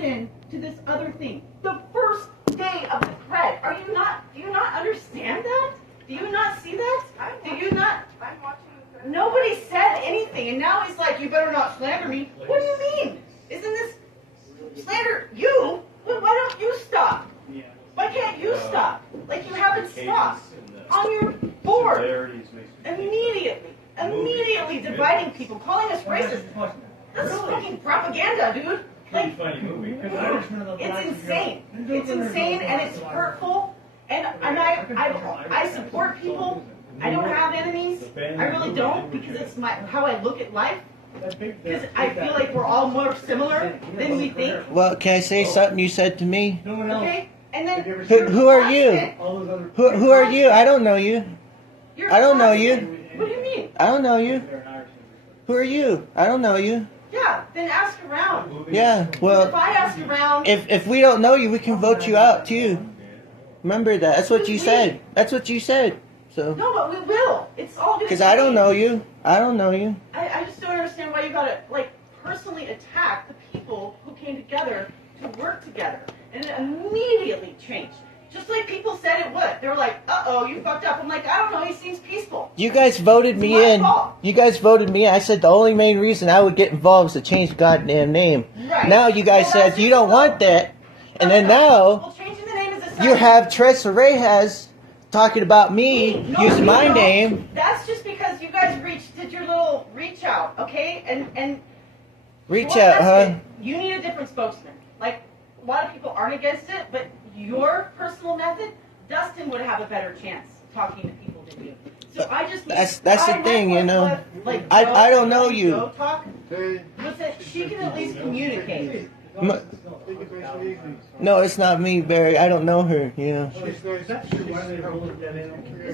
in to this other thing. The first day of the thread. Do you not understand that? Do you not see that? Do you not? I'm watching. Nobody said anything, and now he's like, you better not slander me. What do you mean? Isn't this slander you? Well, why don't you stop? Why can't you stop? Like you haven't stopped on your board. Immediately dividing people, calling us racist. That's fucking propaganda, dude. Like, it's insane. It's insane and it's hurtful. And I support people. I don't have enemies. I really don't, because it's how I look at life. Because I feel like we're all more similar than we think. Well, can I say something you said to me? Okay? And then Who are you? Who are you? I don't know you. I don't know you. What do you mean? I don't know you. Who are you? I don't know you. Yeah, then ask around. Yeah, well, If I ask around, if we don't know you, we can vote you out too. Remember that. That's what you said. That's what you said. So. no, but we will. It's all good. Because I don't know you. I don't know you. I just don't understand why you gotta, like, personally attack the people who came together to work together. And it immediately changed. Just like people said it would. They were like, uh-oh, you fucked up. I'm like, I don't know, he seems peaceful. You guys voted me in. You guys voted me in. I said the only main reason I would get involved is to change the goddamn name. Right. Now you guys said you don't want that. And then now Well, changing the name is a you have Teresa Reyes talking about me No, using you my don't. name. That's just because you guys did your little reach out, okay? And Reach well, out, that's huh? it. You need a different spokesman. Like, a lot of people aren't against it, but your personal method, Dustin would have a better chance talking to people than you. So I just That's the thing, you know. Like, I don't know you. Joe talk, was that she can at least communicate. No, it's not me, Barry. I don't know her. You know. It's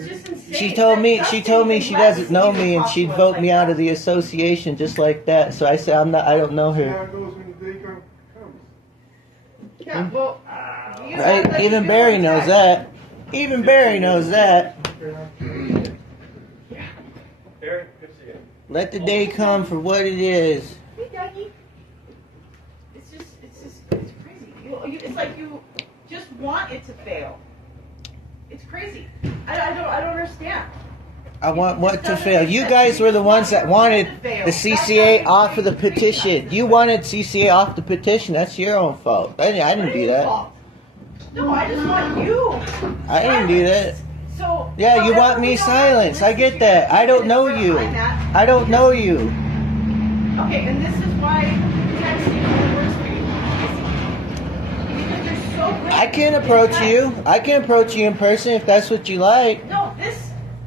just insane. She told me Dustin she lets doesn't know you me and talk she'd to us vote like me out that. of the association just like that. So I said I don't know her. Yeah, well, you Right? act like Even you Barry don't knows attack. that. Even Barry knows that. Let the day come for what it is. Hey, Dougie. It's crazy. It's like you just want it to fail. It's crazy. I don't understand. I want what to fail. You guys were the ones that wanted the CCA off of the petition. You wanted CCA off the petition. That's your own fault. I didn't do that. No, I just want you. I didn't do that. So Yeah, you want me silence. I get that. I don't know you. I don't know you. Okay, and this is why texting only works for you. Because you're so great. I can approach you. I can approach you in person if that's what you like. No,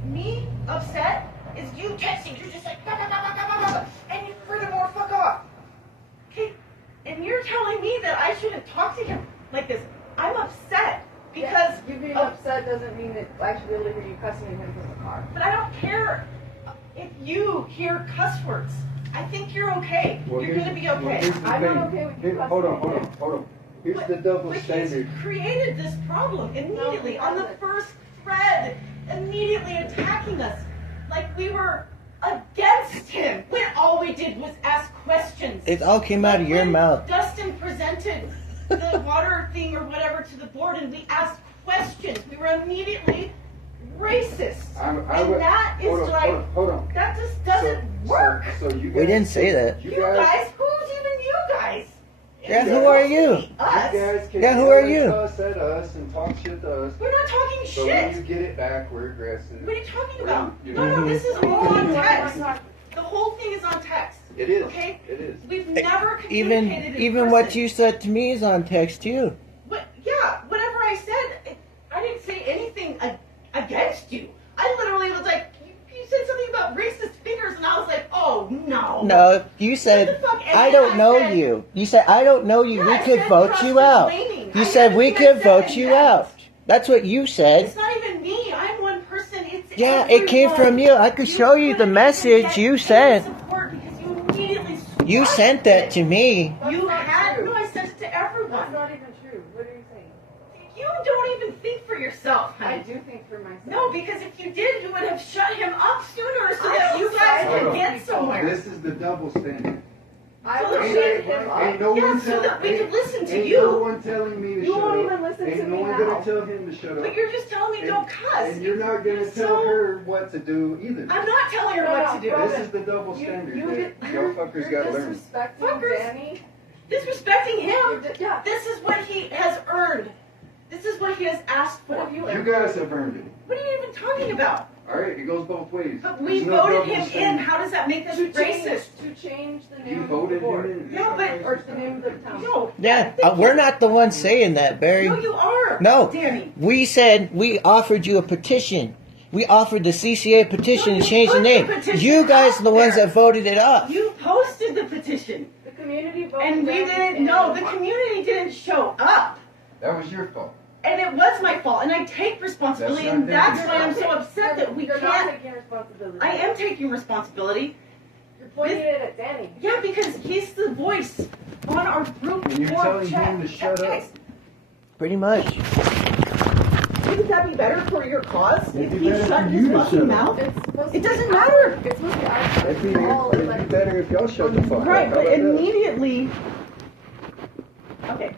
me upset is you texting. You're just like, bah, bah, bah, bah, bah, bah, bah. And you furthermore, fuck off. Okay, and you're telling me that I shouldn't talk to him like this. I'm upset because you being upset doesn't mean that I should be able to hear you cussing at him from the car. But I don't care if you hear cuss words. I think you're okay. Well, you're gonna be okay. I'm not okay with you cussing. Hold on. Here's the double But standard. he's created this problem immediately on the first thread, immediately attacking us like we were against him when all we did was ask questions. It all came out of your When mouth. Dustin presented the water thing or whatever to the board and we asked questions. We were immediately racist. That is hold on. that just doesn't work. So you guys, We didn't say that. You guys, who's even you guys? Yeah, who are you? Us. You guys can Yeah, who are you? cuss at us and talk shit to us. We're not talking So when you shit. get it back, we're aggressive. What are you talking about? You No, know. this is all on text. The whole thing is on text. It is. Okay? It is. We've never communicated in Even what person. you said to me is on text too. Yeah, whatever I said, I didn't say anything against you. I literally was like, you said something about racist fingers, and I was like, oh no. No, you said What the fuck? And I then don't I know said- you. You said I don't know you. Yeah, We I could said vote trust you is out. waning. You I said we understand could that vote you next. out. That's what you said. It's not even me. I'm one person. It's Yeah, it came everyone. from you. I could show you the couldn't message even you get sent. any support because you immediately You squashed sent that it. to me. You That's not had true. no. I sent it to That's everyone. not even true. What are you saying? You don't even think for yourself, I honey. do think for myself. No, because if you did, you would have shut him up sooner so I that don't you guys say could that. get somewhere. This is the double standard. I So would that shut we- him up. Ain't no Yeah, one so tell- that we ain't- could listen to ain't you. no one telling me to You shut won't up. even listen to Ain't no me one now. gonna tell him to shut up. But you're just telling me don't cuss. And you're not gonna You're tell so- her what to do either. I'm not telling her No, what no, to do. bro. This is the double standard You that y'all fuckers gotta learn. disrespecting Fuckers. Danny. Disrespecting him. Yeah. This is what he has earned. This is what he has asked for. What have you You earned? guys have earned it. What are you even talking about? Alright, it goes both ways. But we There's no voted double him in. standard. How does that make us To racist? change the You name of the voted him board. in. No, but Or the name of the town. no. Yeah, we're not the ones saying that, Barry. No, you are. No. Danny. We said we offered you a petition. We offered the CCA petition No, to you change the put the name. petition You guys are the out ones there. that voted it up. You posted the petition, The community voted. and we Danny didn't. in. No, the community didn't show up. That was your fault. And it was my fault, and I take responsibility, That's and not that's Danny's why I'm fault. so upset that we You're not can't. taking responsibility. I am taking responsibility. You're pointing it at Danny. Yeah, because he's the voice on our group And you're board telling chat. him to shut up. Guys, Pretty much. wouldn't that be better for your cause It'd if be he better shut for his you to fucking shut up. mouth? It's supposed It to doesn't be matter. It's supposed to be It'd be, all it'd be elected. better if y'all shut the fuck Right, up. but How about that? immediately. Okay.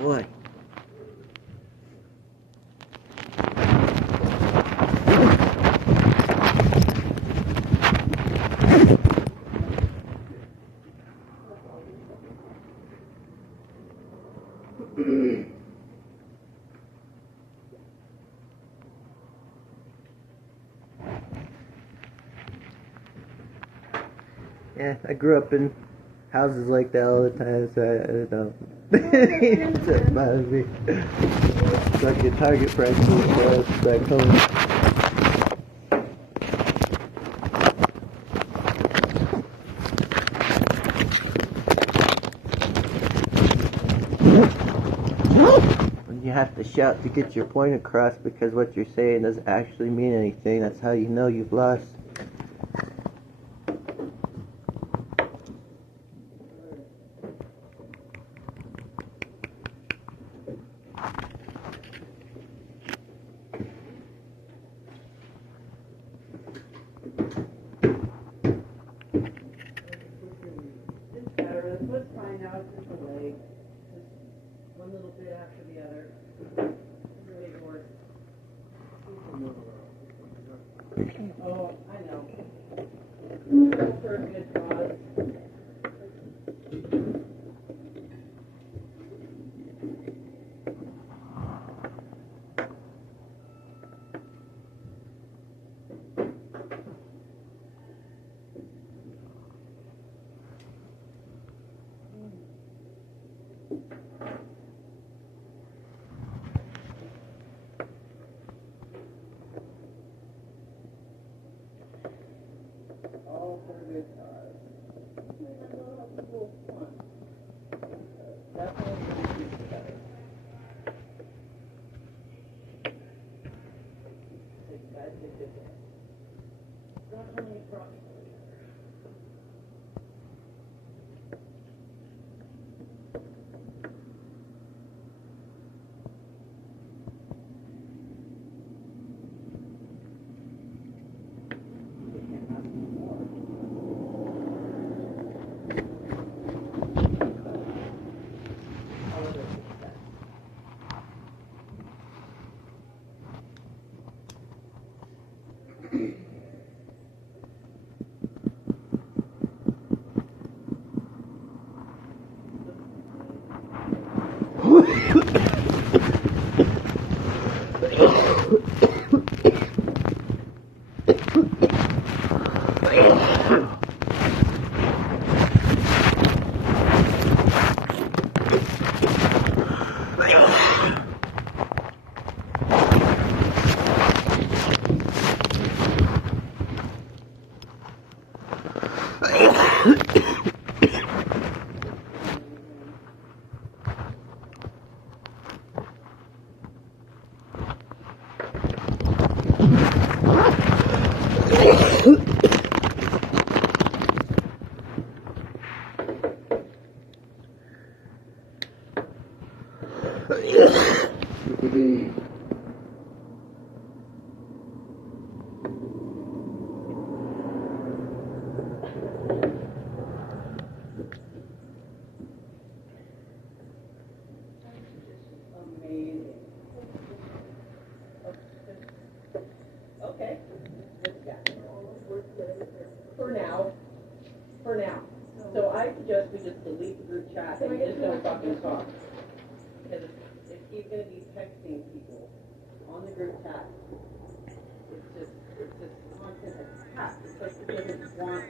Boy. Yeah, I grew up in houses like that all the time, so I don't. It doesn't bother me. Like a Target prices back home. When you have to shout to get your point across because what you're saying doesn't actually mean anything, that's how you know you've lost. It's better. Let's find out if it's a leg. Just one little bit after the other. It's really worse. Oh, I know. For a good cause. All for a good cause. Definitely gonna be better. Definitely brought me together. The Amazing. Okay. For now. For now. So I suggest we just delete the group chat and just don't fucking talk. Because if he's gonna be texting people on the group chat, it's just constant attack. It's like he doesn't want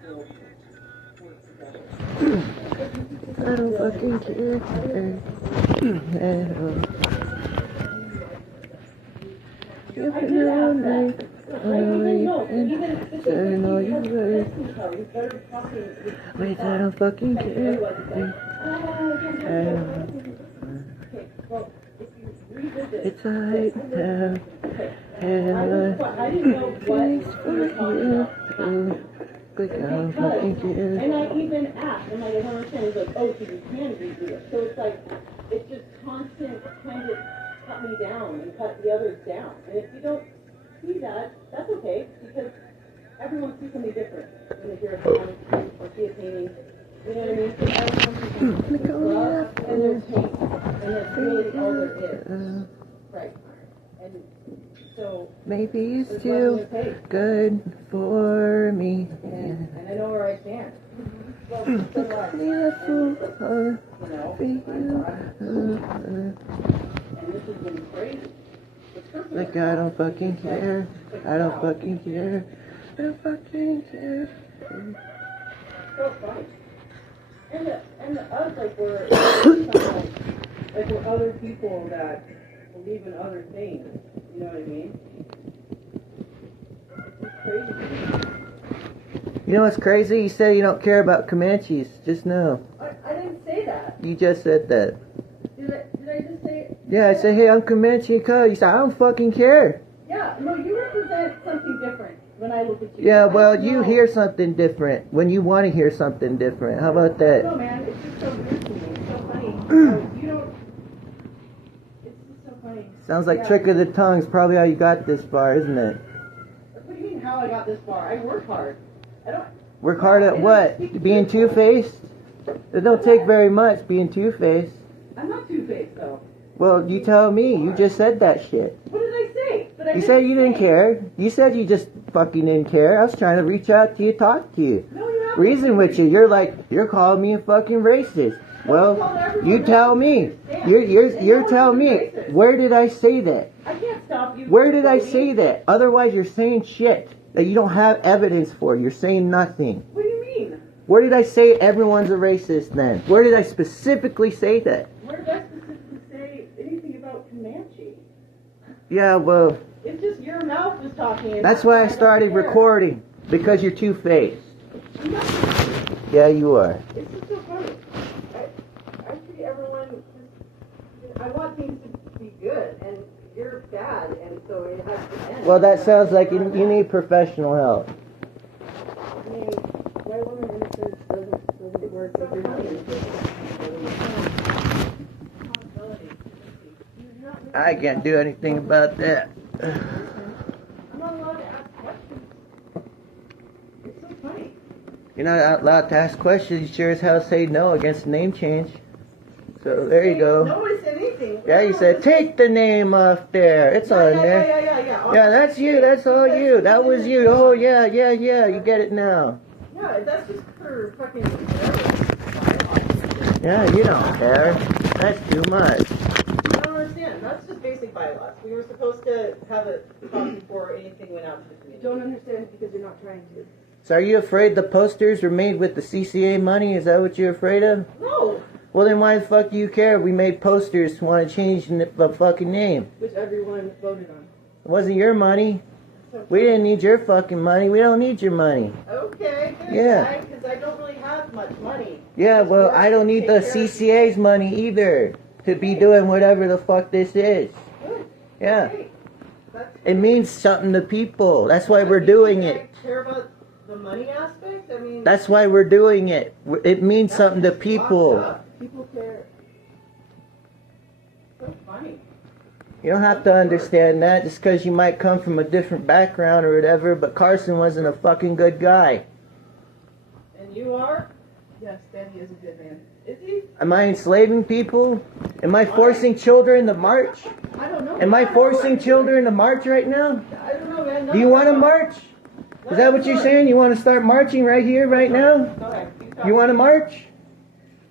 people to work together. I don't fucking care. You can all night, and all you guys. Wait, I don't fucking care. It's alright now. Thanks for you. Like, I don't fucking care. And I even asked, and like, I don't understand, he's like, oh, so you can redo it. So it's like, it's just constant trying to cut me down and cut the others down. And if you don't see that, that's okay, because everyone sees something different when they hear a song or see a painting. You know what I mean? So everyone sees love and there's hate. And that's really all there is. Right. And so maybe it's too good for me. and I know where I stand. Well, so do I. Beautiful for You know, you. and this has been crazy. Like, I don't fucking care. I don't fucking care. I don't fucking care. So funny. And us, like we're like we're other people that believe in other things. You know what I mean? It's crazy. You know what's crazy? You said you don't care about Comanches. Just know. I didn't say that. You just said that. Did I just say it? Yeah, I said, hey, I'm Comanche cuz. You said, I don't fucking care. Yeah, no, you represent something different when I look at you. Yeah, well, you hear something different when you want to hear something different. How about that? No, man, it's just so weird to me. It's so funny. You don't. It's just so funny. Sounds like Yeah. trick of the tongue's probably how you got this far, isn't it? What do you mean how I got this far? I work hard. I don't. Work hard at what? Being two-faced? It don't take very much being two-faced. I'm not two-faced though. Well, you tell me. You just said that shit. What did I say? But I You said you didn't say- care. You said you just fucking didn't care. I was trying to reach out to you, talk to you. No, you haven't. Reason with you. You're calling me a fucking racist. Well, you tell me. You're telling me. Where did I say that? I can't stop you. Where did I from say that? Otherwise, you're saying shit that you don't have evidence for. You're saying nothing. What do you mean? Where did I say everyone's a racist then? Where did I specifically say that? Where did I specifically say anything about Comanche? Yeah, well, It's just your mouth was talking. and that's why I don't started care. recording. Because you're two-faced. I'm not- Yeah, you are. It's just so funny. I see everyone. I want things to be good, and you're bad, and so it has to end. Well, that sounds like you need professional help. I mean, why woman innocence doesn't work if you're not innocent? I can't do anything about that. I'm not allowed to ask questions. It's so funny. You're not allowed to ask questions. You sure as hell say no against the name change. So there you go. Nobody said anything. Yeah, you said take the name off there. It's on there. Yeah. Yeah, that's you. That's all you. That was you. Oh yeah. You get it now. Yeah, that's just for fucking. Yeah, you don't care. That's too much. I don't understand. That's just basic bylaws. We were supposed to have a talk before anything went out to the community. Don't understand because you're not trying to. So are you afraid the posters were made with the CCA money? Is that what you're afraid of? No. Well, then why the fuck do you care? We made posters to want to change the fucking name. Which everyone voted on. It wasn't your money. We didn't need your fucking money. We don't need your money. Okay, good Yeah. because I don't really have much money. Yeah, well, I don't need the CCA's money either to be doing whatever the fuck this is. Good. Yeah. Great. That's It means something to people. That's why we're doing it. I care about the money aspect. I mean, That's why we're doing it. It means that's something to just people. fucked up. People care. So funny. You don't have to understand that just because you might come from a different background or whatever, but Carson wasn't a fucking good guy. And you are? Yes, Danny is a good man. Is he? Am I enslaving people? Am I forcing children to march? I don't know. Am I forcing children to march right now? I don't know, man. Do you want to march? Is that what you're saying? You want to start marching right here, right now? Go ahead. Keep talking. You want to march?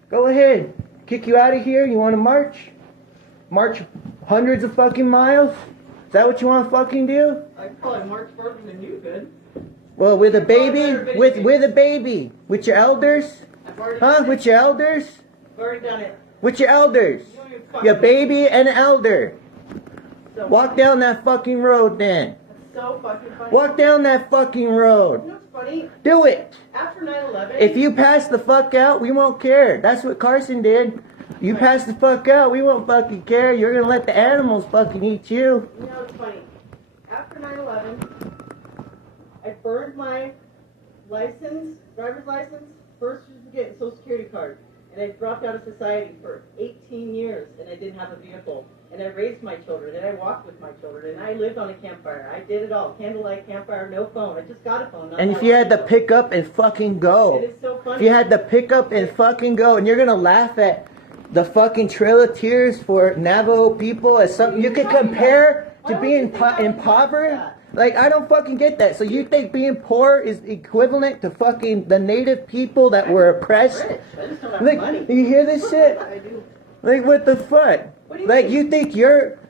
Go ahead. Kick you out of here? You want to march? March hundreds of fucking miles? Is that what you want to fucking do? I probably march further than you could. Well, with a baby? With a baby? With your elders? I've already Huh? done it. With your elders? I've already done it. With your elders? You don't even fucking- Your baby and an elder. So Walk down that fucking road then. It's so fucking funny. Walk down that fucking You road. know what's funny? Do it. After 9/11. If you pass the fuck out, we won't care. That's what Carson did. You pass the fuck out, we won't fucking care. You're gonna let the animals fucking eat you. You know what's funny? After 9/11, I burned my driver's license, birth certificate, and social security card. And I dropped out of society for 18 years, and I didn't have a vehicle. And I raised my children, and I walked with my children, and I lived on a campfire. I did it all. Candlelight campfire, no phone. I just got a phone. And if you had to pick up and fucking go, It is so funny. if you had to pick up and fucking go, and you're gonna laugh at the fucking Trail of Tears for Navajo people as something you could compare to being impoverished? Like, I don't fucking get that. So you think being poor is equivalent to fucking the native people that were oppressed? Rich. I just don't have Like, money. you hear this shit? I do. Like, what the fuck? What do you Like, mean? you think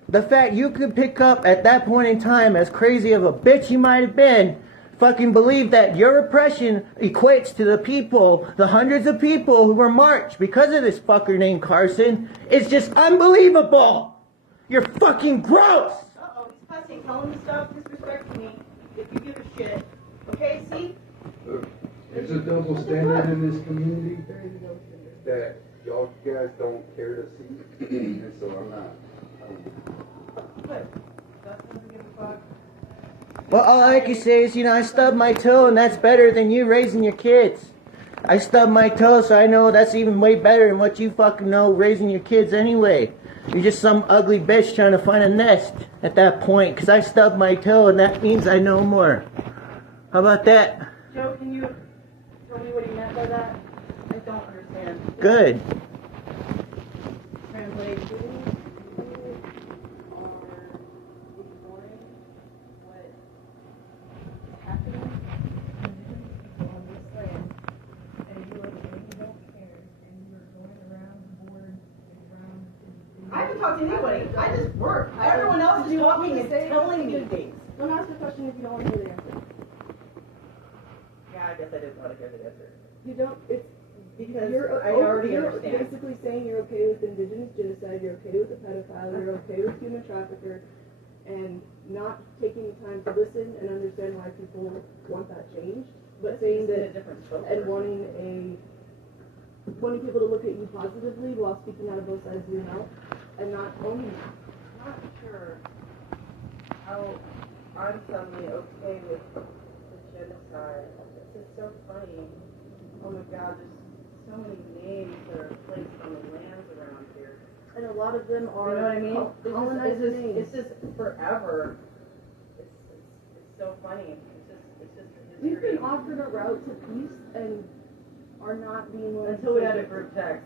the fact you could pick up at that point in time, as crazy of a bitch you might have been, fucking believe that your oppression equates to the people, the hundreds of people who were marched because of this fucker named Carson, is just unbelievable. You're fucking gross. Uh-oh, he's cussing. Tell him to stop disrespecting me if you give a shit. Okay, see? Look, there's a double standard in this community that y'all guys don't care to see, and so I'm not. Good. That doesn't give a fuck. Well, all I can say is, I stubbed my toe, and that's better than you raising your kids. I stubbed my toe, so I know that's even way better than what you fucking know raising your kids anyway. You're just some ugly bitch trying to find a nest at that point, because I stubbed my toe, and that means I know more. How about that? Joe, can you tell me what he meant by that? I don't understand. Good. Translate. I haven't talked to anybody. I just work. Everyone else is talking and telling me things. Don't ask the question if you don't want to hear the answer. Yeah, I guess I didn't want to hear the answer. You don't. It's Because you're. I already you're understand. basically saying you're okay with indigenous genocide. You're okay with the pedophile. You're okay with human trafficker, and not taking the time to listen and understand why people want that changed. But saying Just in a that different and wanting people to look at you positively while speaking out of both sides of your mouth and not owning that. I'm not sure how I'm suddenly okay with the genocide. This is so funny. Oh my God, there's so many names that are placed on the lands around here. And a lot of them are You know what I mean? colonized names. It's just forever. It's so funny. It's just a We've history. been offered a route to peace and are not being willing Until we to had a take it. group text.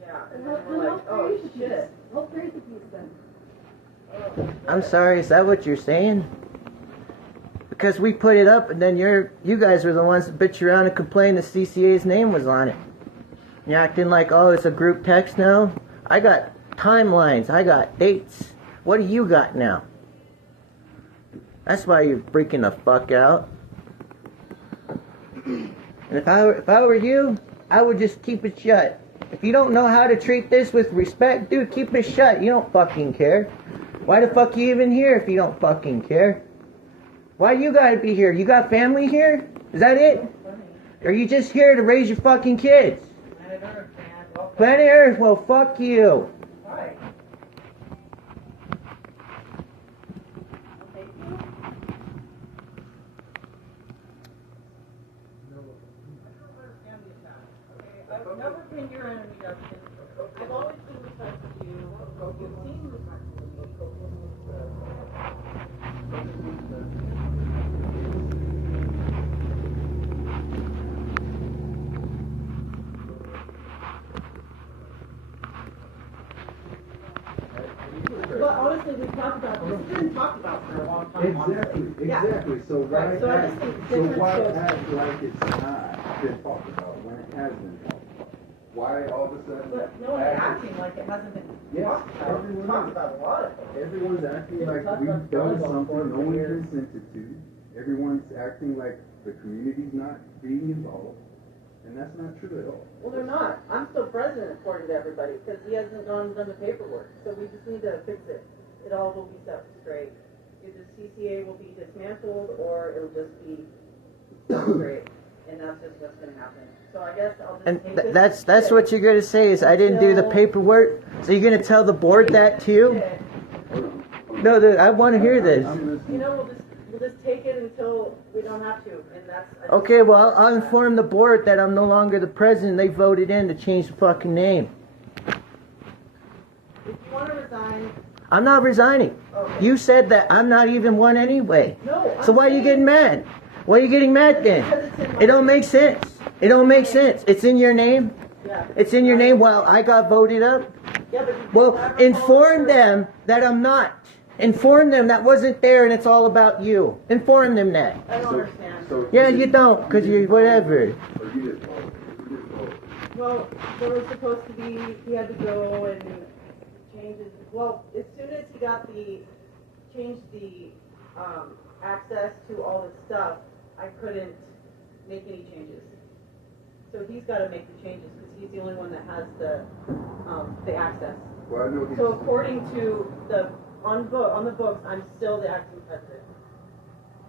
Yeah, and And then help, we're like, help oh create the peace. shit. Help create the peace then. Oh, I'm sorry, is that what you're saying? Because we put it up, and then you guys were the ones that bitch around and complained the CCA's name was on it. You're acting like, oh, it's a group text now? I got timelines, I got dates. What do you got now? That's why you're freaking the fuck out. And if I were you, I would just keep it shut. If you don't know how to treat this with respect, dude, keep it shut. You don't fucking care. Why the fuck you even here if you don't fucking care? Why you gotta be here? You got family here? Is that it? Or are you just here to raise your fucking kids? Planet Earth, man. Welcome. Planet Earth, well fuck you. Hi. I've never been your enemy, Dustin. I've always been respectful to you. But honestly, we've talked about, this has been talked about for a long time, honestly. Exactly, so why Right, so I just think different shows- act like it's not been talked about when it has been talked about? Why all of a sudden? But no one's acting like it hasn't been Yes, talked about. everyone We've talked is. about a lot of it. Everyone's acting Yeah, like talk we've about done volleyball something for no one's years. been sensitive to. Everyone's acting like the community's not being involved, and that's not true at all. Well, they're not. I'm still president according to everybody, because he hasn't gone and done the paperwork, so we just need to fix it. It all will be set straight. Either CCA will be dismantled, or it'll just be set straight, and that's just what's gonna happen. So I guess I'll just And take this. that's what you're gonna say is I didn't do the paperwork. So you're gonna tell the board that too? No, I want to hear this. You know, we'll just take it until we don't have to, and that's. I think- Okay, well I'll inform the board that I'm no longer the president. They voted in to change the fucking name. If you wanna resign, I'm not resigning. okay. You said that I'm not even one anyway. No. So why are you getting mad? Why are you getting mad then? It don't make sense. It don't make sense. It's in your name. Yeah. It's in your name while I got voted up. Yeah, but you Well, never inform followed them that I'm not. Inform them that wasn't there and it's all about you. Inform them that. through. I don't understand. So Yeah, you don't, because you're whatever. Or you did vote. You did vote. Well, there was supposed to be, he had to go and change his, well, as soon as he got changed the, access to all this stuff, I couldn't make any changes. So he's gotta make the changes, because he's the only one that has the access. Well, I know So according to on the books, I'm still the acting president.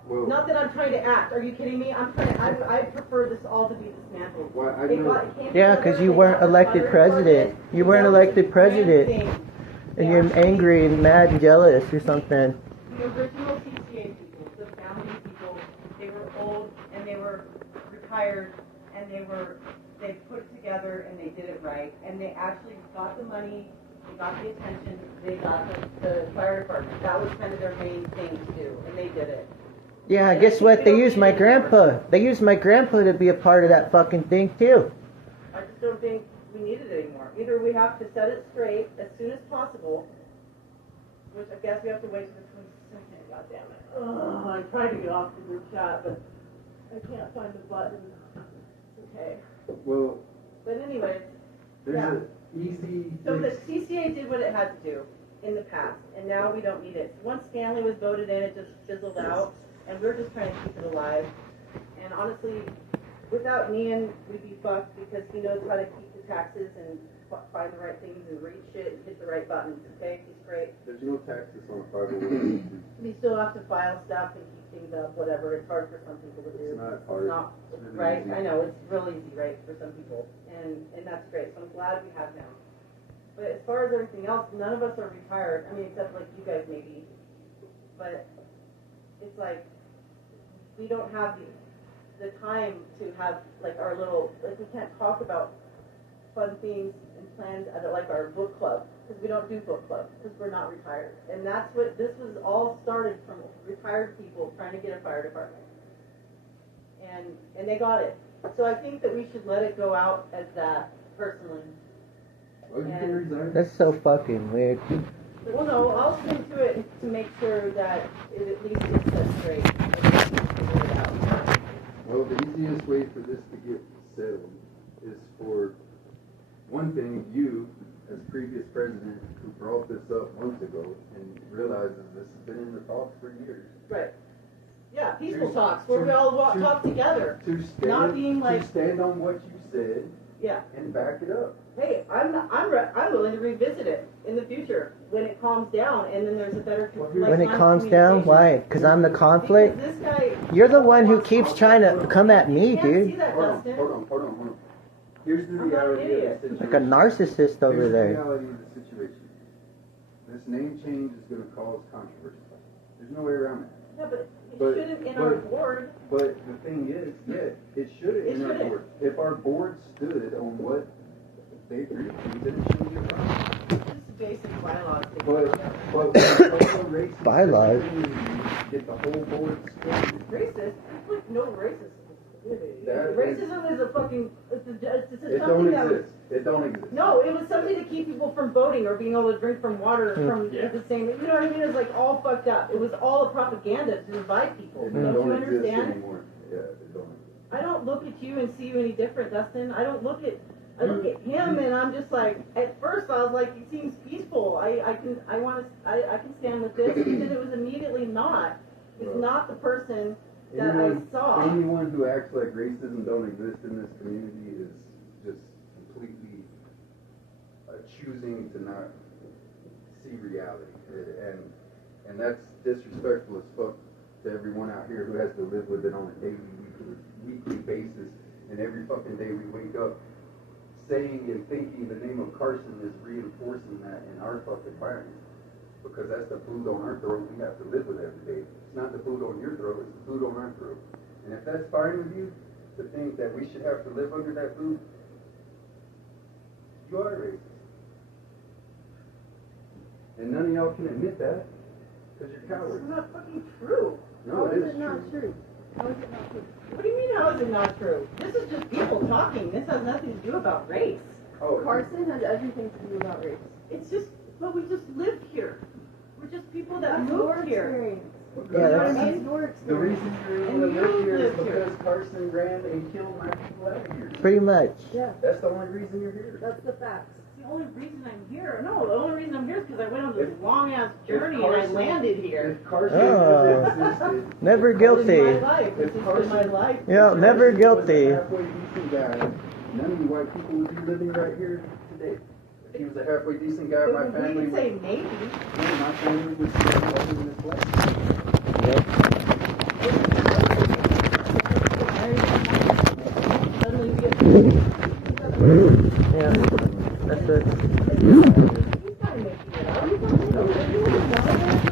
well, Not that I'm trying to act, are you kidding me? I prefer this all to be dismantled. well, I It know. came Yeah, together, 'cause you they weren't got the elected fire president. department, You weren't that was elected the grand president. thing. And you're angry and mad and jealous or something. The original CCA people, the founding people, they were old and they were retired and they put it together and they did it right. And they actually got the money, they got the attention, they got the fire department. That was kind of their main thing to do, and they did it. Yeah, guess what? They used my grandpa. They used my grandpa to be a part of that fucking thing too. I just don't think we need it anymore. Either we have to set it straight as soon as possible, which I guess we have to wait till the 22nd, goddammit. Oh, I'm trying to get off the group chat, but I can't find the button. Okay. Well, But anyways, there's Yeah. an easy. so the fix. CCA did what it had to do in the past, and now we don't need it. Once Stanley was voted in, it just fizzled out, and we're just trying to keep it alive. And honestly, without Nian, we'd be fucked because he knows how to keep the taxes and find the right things and read shit and hit the right buttons. Okay, he's great. There's no taxes on 501c3. We still have to file stuff and keep things up, whatever. It's hard for some people to do. It's not hard. It's It's really right. easy. I know it's real easy, right, for some people, and that's great. So I'm glad we have now. But as far as everything else, none of us are retired. I mean, except like you guys maybe. But it's like we don't have the time to have like our little we can't talk about fun things and plans at like our book club because we don't do book club because we're not retired. And that's what this was all started from retired people trying to get a fire department. And they got it. So I think that we should let it go out as that personally. Well, you can resign. That's so fucking weird. Well, no, I'll see to it to make sure that it at least gets set straight. Figure it out. Well, the easiest way for this to get settled is for one thing, you, as previous president, who brought this up months ago and realizes this has been in the talks for years. Right. Yeah, peaceful To- talks where we all talk together. To stand, Not being like- to stand on what you said Yeah. and back it up. Hey, I'm willing to revisit it in the future when it calms down and then there's a better. When it calms down, why? Because I'm the conflict? Because this guy. You're the one who keeps trying to come at me, You can't see dude. that, Hold on, Dustin. hold on, hold on, hold on. Here's the I'm not an reality of idiot. the situation. Like a narcissist over Here's the there. reality of the situation. This name change is going to cause controversy. There's no way around that. Yeah, but it But- shouldn't in our but- board. But the thing is, yeah, it should It in our shouldn't. board. If our board stood on what they agreed to, then it shouldn't get wrong. Just basic bylaws. But racist Bylaws. get the whole board split. Racist? There's like no racism. That is- Racism is a fucking, it's It something don't that was, exist. It don't exist. no, it was something to keep people from voting or being able to drink from water from the same, you know what I mean? It was like all fucked up. It was all a propaganda to divide people. It Don't don't you exist understand? anymore. Yeah, it don't exist. I don't look at you and see you any different, Dustin. I look at him and I'm just like, at first I was like, he seems peaceful. I can stand with this, and then it was immediately not. It's not the person that I saw. Anyone who acts like racism don't exist in this community is just completely choosing to not see reality, and that's disrespectful as fuck to everyone out here who has to live with it on a daily, weekly basis, and every fucking day we wake up saying and thinking the name of Carson is reinforcing that in our fucking environment. Because that's the food on our throat we have to live with every day. It's not the food on your throat, it's the food on our throat. And if that's fine with you, to think that we should have to live under that food, you are racist. And none of y'all can admit that, because you're cowards. It's not fucking true. No, it is not true. true? How is it not true? What do you mean how is it not true? This is just people talking. This has nothing to do about race. Oh, Carson has everything to do about race. It's just, but we just live here. We're just people that That's your moved here. experience. Yeah, You know what that's- I That's mean? your the experience. reason you're able And to you live here is live here. because Carson ran and killed my people out of here. Pretty much. Yeah, That's the only reason you're here. that's the facts. The only reason I'm here, no, the only reason I'm here is because I went on this If- long ass if journey and I Carson- landed here. If Carson Oh. existed, Never In guilty. my life. This If has been Carson- my life. Yeah, never was guilty. a halfway decent guy, none of you white people would be living right here today. If he was a halfway decent guy, my We family can say would, maybe. my family would still be living in this place. Suddenly we get. Yeah. That's it. He's not making it up.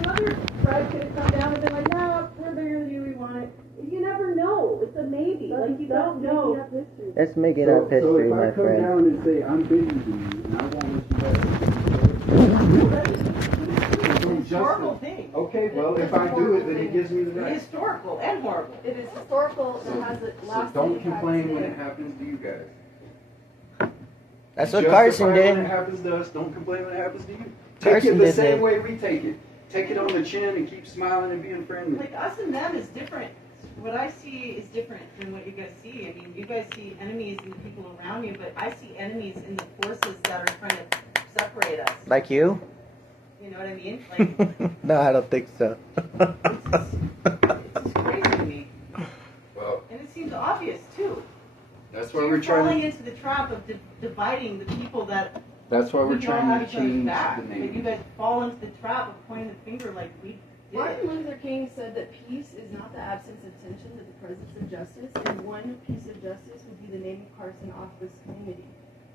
Another tribe could have come down and been like, no, we're bigger than you, we want it. You never know. It's a maybe. Like, you don't know. Let's make it up So history, if I my come friend. down and say I'm bigger than you, and I won't let you It's a historical thing. Okay, well, if I do it, then it gives me the right. Historical and horrible. It is historical and has a So lasting don't impact complain when today. it happens to you guys. That's what Justify Carson when it did. happens to us, don't complain when it happens to you. Take Carson it the did same that. way we take it. Take it on the chin and keep smiling and being friendly. Like, us and them is different. What I see is different than what you guys see. I mean, you guys see enemies in the people around you, but I see enemies in the forces that are trying to separate us. Like you? You know what I mean? Like, No, I don't think so. it's just crazy to me. Well, And it seems obvious, too. that's So why you're we're falling trying to. into the trap of dividing the people that That's why we're we all have trying to each other's change back. the But you name. guys fall into the trap of pointing the finger like we did. Martin Luther King said that peace is not the absence of tension, but the presence of justice, and one piece of justice would be the name of Carson off this community,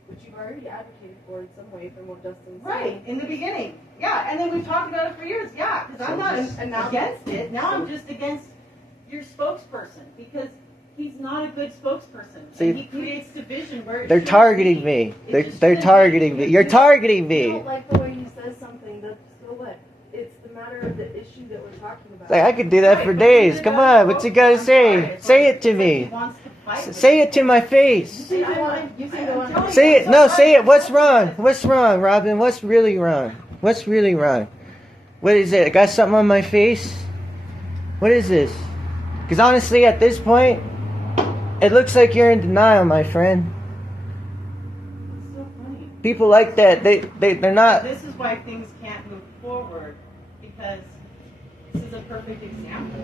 which you've already advocated for in some way from what Dustin said. Right, in the beginning. Yeah, and then we've talked about it for years. Yeah, because I'm So not just- and now- against it. Now I'm just against your spokesperson because he's not a good spokesperson. See, and he creates division where it They're shouldn't targeting be. me. It They're just they're shouldn't targeting be. me. You're targeting I me. don't like the way he says something, that's so what? It's the matter of the issue that we're talking about. Like, I could do that Right, for but days. he's Come not a on, what's you gotta spokesperson. say? I'm sorry. Say it to It's like me. he wants to fight with Say you. it to my face. And You seem to want- Say it. No, say it. What's wrong? What's wrong, Robin? What's really wrong? What's really wrong? What is it? I got something on my face? What is this? Because honestly, at this point, it looks like you're in denial, my friend. It's so funny. People like that, they're not. This is why things can't move forward because this is a perfect example.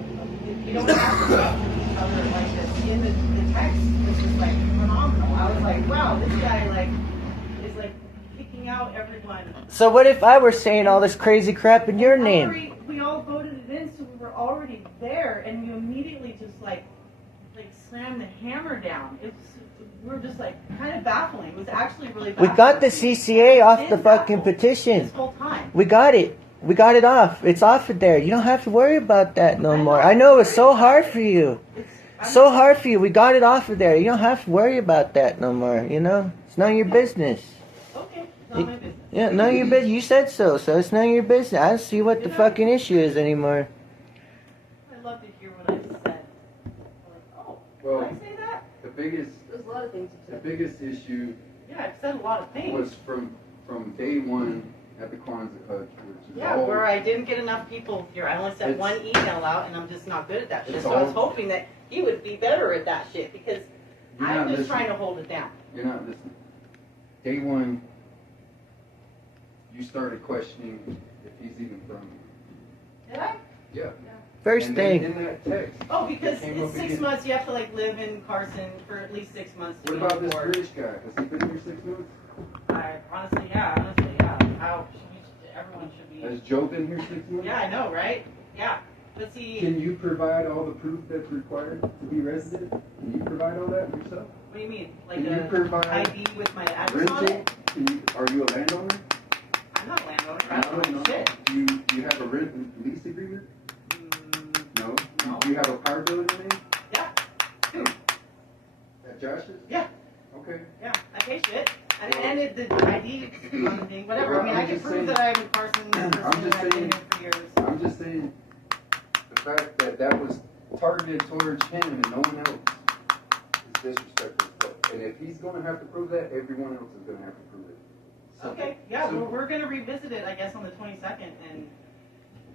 You don't have to talk to each other like this. In the text, this is like phenomenal. I was like, wow, this guy like is like kicking out everyone. So what if I were saying all this crazy crap in your name? We all voted it in, so we were already there, and you immediately just like slammed the hammer down. We're just like kind of baffling. It was actually really We baffling. got the CCA off the Been fucking baffled petition. this whole time. We got it. We got it off. It's off of there. You don't have to worry about that no more. I know it's so hard for you. I'm So hard for you. We got it off of there. You don't have to worry about that no more, you know? It's none of your business. Okay. It's not my business. Yeah, none of your business. You said so, so it's none of your business. I don't see what the fucking issue is anymore. I love to hear what I said. Like, oh, Well, did I say that? the biggest, There's a lot of things you the said. biggest issue Yeah, I've said a lot of things. was from day one at the Kwanzaa Hutch, which is Yeah, all, where I didn't get enough people here. I only sent It's- one email out, and I'm just not good at that shit. It's So I was all- hoping that he would be better at that shit because you're I'm not just listening. trying to hold it down. You're not listening. Day one, you started questioning if he's even from here. Did I? Yeah. First And then thing. in that text, Oh, because Came it's up 6 again. months. You have to like live in Carson for at least 6 months to what be about on this board. British guy? Has he been here 6 months? Honestly, yeah. Everyone should be. Has Joe been here 6 months? Yeah, I know, right? Yeah, but see, Can you provide all the proof that's required to be resident? Can you provide all that yourself? what do you mean? Like Can you a provide ID with my address on renting? it? Are you a landowner? I'm not a landowner. I don't know shit. Do you have a rent and lease agreement? No. No. Do you have a power bill in your name? Yeah, At Josh's? Yeah. Okay. yeah, I pay shit. I mean, and the ID on the thing, whatever. I mean, Well, I I'm can just prove saying- that I'm in Carson. I'm just I've been saying- here for years. I'm just saying the fact that that was targeted towards him and no one else is disrespectful. And if he's going to have to prove that, everyone else is going to have to prove it. Simple. Okay, yeah, Simple. we're gonna revisit it, I guess, on the 22nd,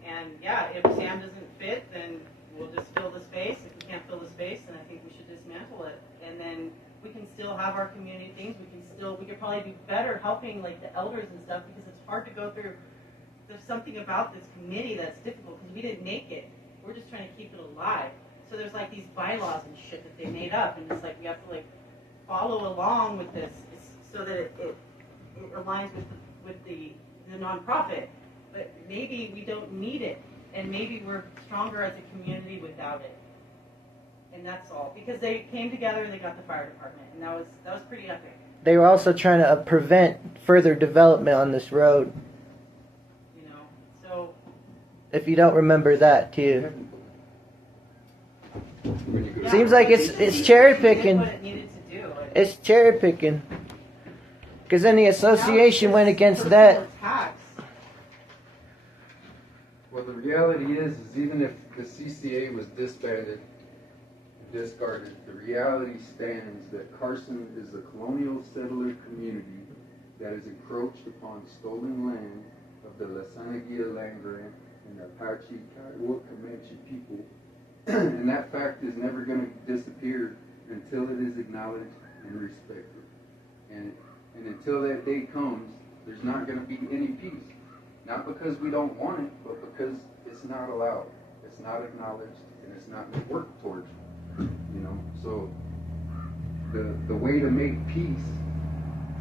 and yeah, if Sam doesn't fit, then we'll just fill the space. If we can't fill the space, then I think we should dismantle it, and then we can still have our community things. We could probably do better helping like the elders and stuff because it's hard to go through. There's something about this committee that's difficult because we didn't make it. We're just trying to keep it alive. So there's like these bylaws and shit that they made up, and it's like we have to like follow along with this so that it aligns with the nonprofit. But maybe we don't need it, and maybe we're stronger as a community without it. And that's all. Because they came together and they got the fire department, and that was pretty epic. They were also trying to prevent further development on this road. You know, so If you don't remember that too. When you go- yeah, Seems like but it's the cherry CCA did picking. what it needed to do. It's cherry picking. Because then the association went against that. Attacks. Well, the reality is even if the CCA was disbanded, discarded, the reality stands that Carson is a colonial settler community that is encroached upon stolen land of the Lasanagia land grant and the Apache Kiowa Comanche people. And that fact is never going to disappear until it is acknowledged and respected. And until that day comes, there's not going to be any peace. Not because we don't want it, but because it's not allowed. It's not acknowledged, and it's not worked towards. You know, so the way to make peace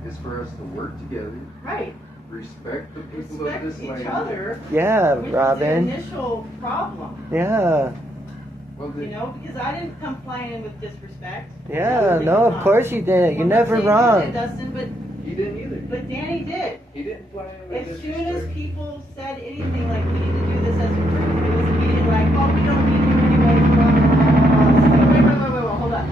is for us to work together, Right. respect the people Respect of this each land. other. Yeah, Which Robin. was the initial problem. Yeah. Well, You know, because I didn't come flying with disrespect. Yeah, Definitely no, of not. course you didn't. You're I'm not never saying you wrong. did, Dustin, he didn't either. but Danny did. He didn't fly in with As soon as disrespect. people said anything like we need to do this as a group, it was immediately like, oh, we don't need you anyway. Blah, blah, blah, blah. Wait, hold up.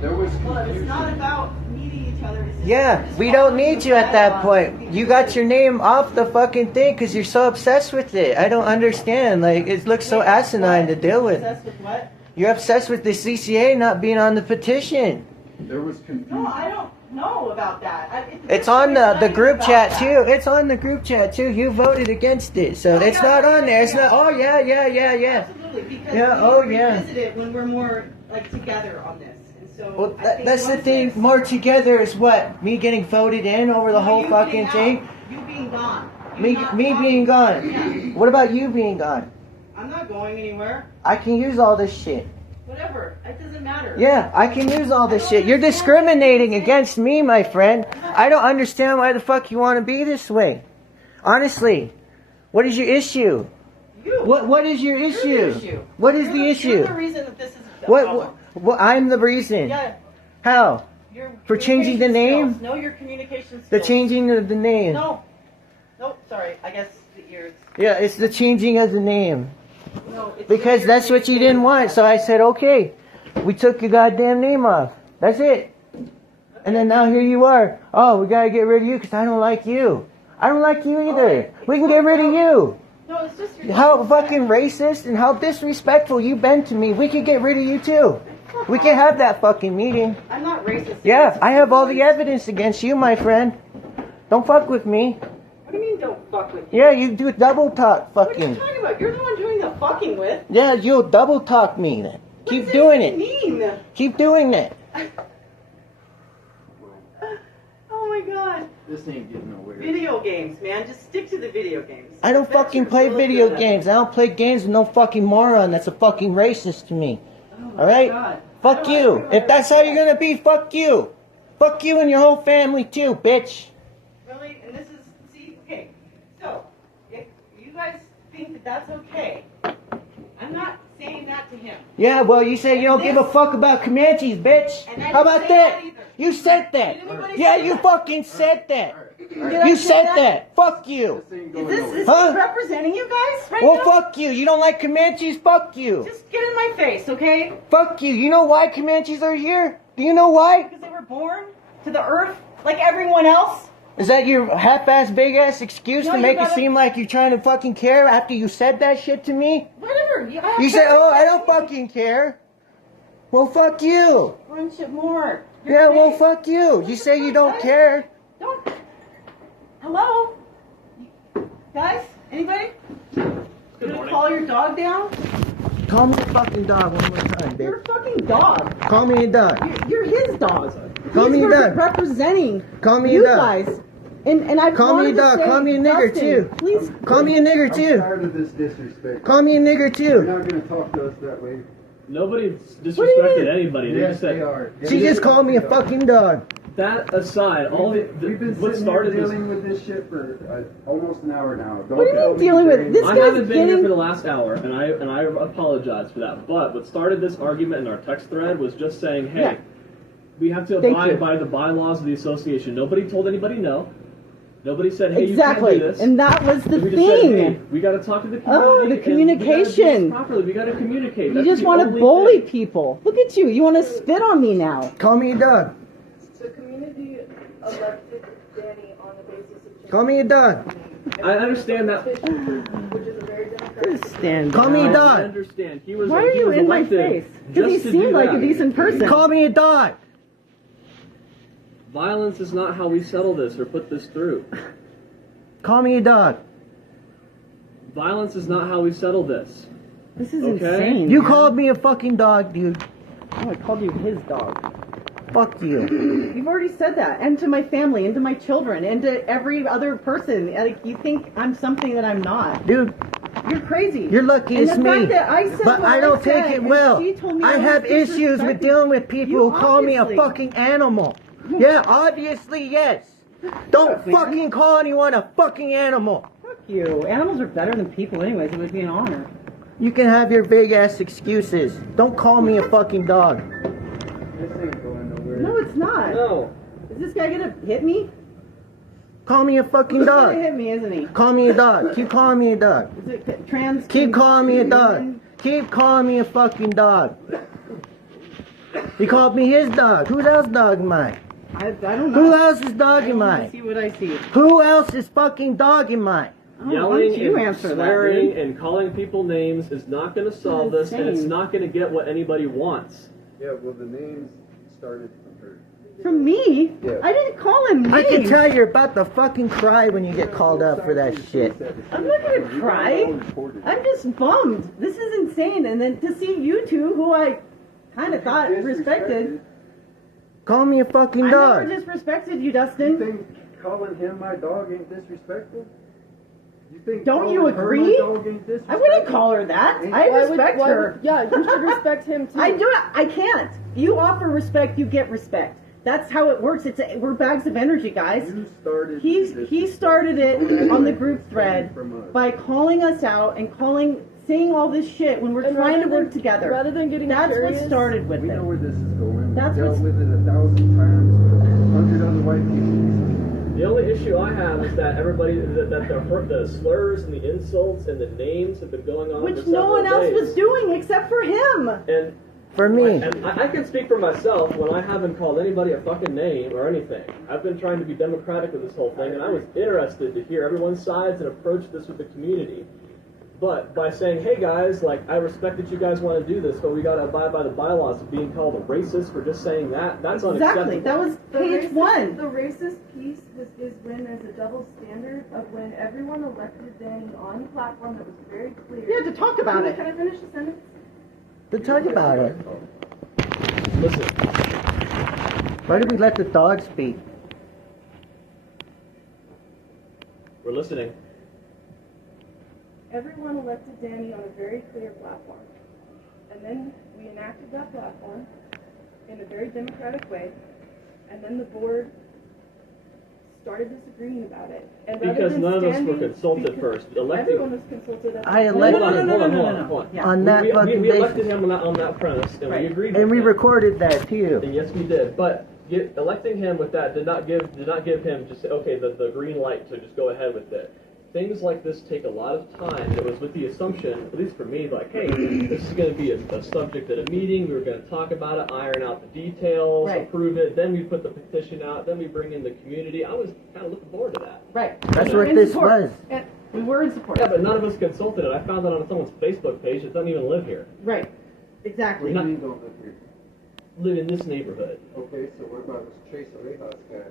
There was Hold up. It's confusion. not about needing each other. It's just, Yeah, we're just we don't following need the you at that bylaws. point. You got your name off the fucking thing because you're so obsessed with it. I don't understand. Like, it looks so Wait, asinine to what? deal with. Obsessed with what? You're obsessed with the CCA not being on the petition. There was confusion. No, I don't know about that. It's on the group about chat that. too. It's on the group chat too. You voted against it, so Oh, it's yeah, not on there. yeah, It's not. Oh yeah, yeah, yeah, yeah. Absolutely, because Yeah, we oh, can yeah. revisit it when we're more like together on this. And so Well, I think that's the once thing. this- More together is what? Me getting voted in over the No, whole you fucking being thing. out. You being gone. You Me not being talking. gone. Yeah. What about you being gone? I'm not going anywhere. I can use all this shit. Whatever. It doesn't matter. Yeah, I can use all this I don't shit. You're understand discriminating what you're against me, my friend. I don't understand why the fuck you want to be this way. Honestly, what is your issue? You. What is your You're issue? the issue. What is You're the You're issue? the reason that this is a What, problem. what? I'm the reason. Yeah. How? Your For changing the communication name? skills. No, your communication skills. The changing of the name. No. Nope. Sorry. I guess the ears. Yeah, it's the changing of the name. No. It's Because your that's what you didn't want. So I said, okay, we took your goddamn name off. That's it. Okay. And then now here you are. Oh, we gotta get rid of you because I don't like you. I don't like you either. We can get rid of you. No, it's just your How fucking racist and how disrespectful you've been to me. We could get rid of you too. We can have that fucking meeting. I'm not racist. Yeah, I have all the evidence against you, my friend. Don't fuck with me. What do you mean don't fuck with you? Yeah, you do double talk What are you fucking. talking about? You're the one doing the fucking with. Yeah, you'll double talk me then. What Keep does doing even it. mean? Keep doing that. Oh my god. This ain't getting nowhere. Video games, man. Just stick to the video games. I don't That's fucking what play you're video good at. games. I don't play games with no fucking moron that's a fucking racist to me. Oh my Alright? God. Fuck I don't you. like If that's how you're gonna be, fuck you. Fuck you and your whole family too, bitch. Really? And this is, see, okay. So, if you guys think that that's okay, I'm not saying that to him. Yeah, well, you say you don't give a fuck about Comanches, bitch. And I How didn't about say that? that either. You said that. Did anybody Yeah, say you that? fucking said that. Did I You say said that. Fuck you. This ain't Is going this nowhere. is Huh? he representing you guys right Well, now? fuck you. You don't like Comanches? Fuck you. Just get in my face, okay? Fuck you. You know why Comanches are here? Do you know why? Because they were born to the earth like everyone else. Is that your half-ass, big-ass excuse No, to you make it gotta- seem like you're trying to fucking care after you said that shit to me? Whatever. You said, oh, I don't fucking care. Well, fuck you. Friendship more. Yeah, well, fuck you. You say you don't care. Don't. Hello? Guys? Anybody? You gonna call your dog down? Call me a fucking dog one more time, You're bitch. a fucking dog. Call me a dog. You're his dog. Call me a dog. representing Call me a you dog. guys. And I Call me a dog. Call me a nigger, too. Please. Call me a nigger, I'm too. tired of this disrespect. Call me a nigger, You're too. not gonna talk to us that way. Nobody What do you disrespected mean? anybody. They Yes, just said they are. She just called me a fucking dog. that aside. All the, We've been what sitting here started this. dealing with this shit for almost an hour now. Don't What do you tell mean me dealing with during- this I guy's haven't been here getting- for the last hour, and I apologize for that. But what started this argument in our text thread was just saying, hey, Yeah. we have to Thank you. abide by the bylaws of the association. Nobody told anybody no. Nobody said, hey, Exactly. you can't do this. And that was the we just said, thing. hey, we got to talk to the community. Oh, the and we gotta do communication. this properly. We got to communicate. You That's just the want to only bully thing. people. Look at you. You want to spit on me now. Call me a dog. The community elected Danny on the basis of change. Call me a dog. I understand that. Petition, which is a very democratic. Stand Call me a I dog. understand. He was. Why are he you was in my elected face? Because he just to seemed do like a that. decent person. Call me a dog. Violence is not how we settle this or put this through. Call me a dog. Violence is not how we settle this. This is Okay. insane. You man. called me a fucking dog, dude. Oh, I called you his dog. Fuck you. You've already said that. And to my family, and to my children, and to every other person. Like, you think I'm something that I'm not. Dude, You're crazy. you're lucky And it's the fact me. that I said But what I don't said, take it and well. she told me I was have issues with disrespecting- dealing with people You who call me a obviously- fucking animal. Yeah, obviously, yes. Don't Man. fucking call anyone a fucking animal. Fuck you. Animals are better than people anyways. It would be an honor. You can have your big ass excuses. Don't call me a fucking dog. This ain't going nowhere. No, it's not. No. Is this guy gonna hit me? Call me a fucking He's gonna dog. hit me, isn't he? Call me a dog. Keep calling me a dog. Is it trans? Keep calling me a dog. woman? Keep calling me a fucking dog. He called me his dog. Whose else dog am I? I don't know. Who else's dog I am wanna I? see what I see. Who else's fucking dog am I? Oh, why Yelling don't you and answer swearing that, dude? and calling people names is not going to solve this, and it's insane. not going to get what anybody wants. Yeah, well, the names started from her. From me? Yeah. I didn't call him names. I can tell you're about to fucking cry when you get called out for that shit. I'm not gonna cry. I'm just bummed. This is insane. And then to see you two, who I kind of thought respected. Call me a fucking I dog. never disrespected you, You Dustin. think calling him my dog ain't disrespectful? You think Don't you calling her agree? my dog ain't disrespectful? I wouldn't call her that. I Why would- respect why her. would- yeah, you should respect him too. I do it. I can't. You offer respect, you get respect. That's how it works. We're bags of energy, guys. You started He started it on the group thread from us. by calling us out and saying all this shit when we're And trying to rather work than- together. rather than getting That's curious, what started with We it. know where this is going. That's we dealt what's- with it 1,000 times with 100 other white people. The only issue I have is that everybody, that the slurs and the insults and the names have been going on Which for no several one else days. was doing except for him. And For me. And I can speak for myself when I haven't called anybody a fucking name or anything. I've been trying to be democratic with this whole thing, and I was interested to hear everyone's sides and approach this with the community. But by saying, hey guys, like, I respect that you guys want to do this, but we got to abide by the bylaws of being called a racist for just saying that, that's unacceptable. Exactly. That was The page racist- one. The racist piece is when there's a double standard of when everyone elected Danny on the platform that was very clear. You had to talk about it. Can I finish the sentence? To talk about it. Listen, Why did we let the dog speak? we're listening. Everyone elected Danny on a very clear platform. And then we enacted that platform in a very democratic way. And then the board started disagreeing about it. And rather Because than none of us were standing- consulted because first. Electing. Everyone was consulted. I Hold elected- on, No, hold on. Yeah. On that we fucking elected basis. him on that premise, and Right. we agreed And with we him. recorded that too. And yes, we did. But electing him with that did not give him just okay the green light to just go ahead with it. Things like this take a lot of time. And it was with the assumption, at least for me, like, hey, this is going to be a subject at a meeting. We were going to talk about it, iron out the details, Right. approve it. Then we put the petition out. Then we bring in the community. I was kind of looking forward to that. Right. That's We were what in this support. was. And we were in support. Yeah, but none of us consulted it. I found that on someone's Facebook page that doesn't even live here. Right. Exactly. Not- We don't live here. Live in this neighborhood. Okay, so what about this Trace Orejas guy?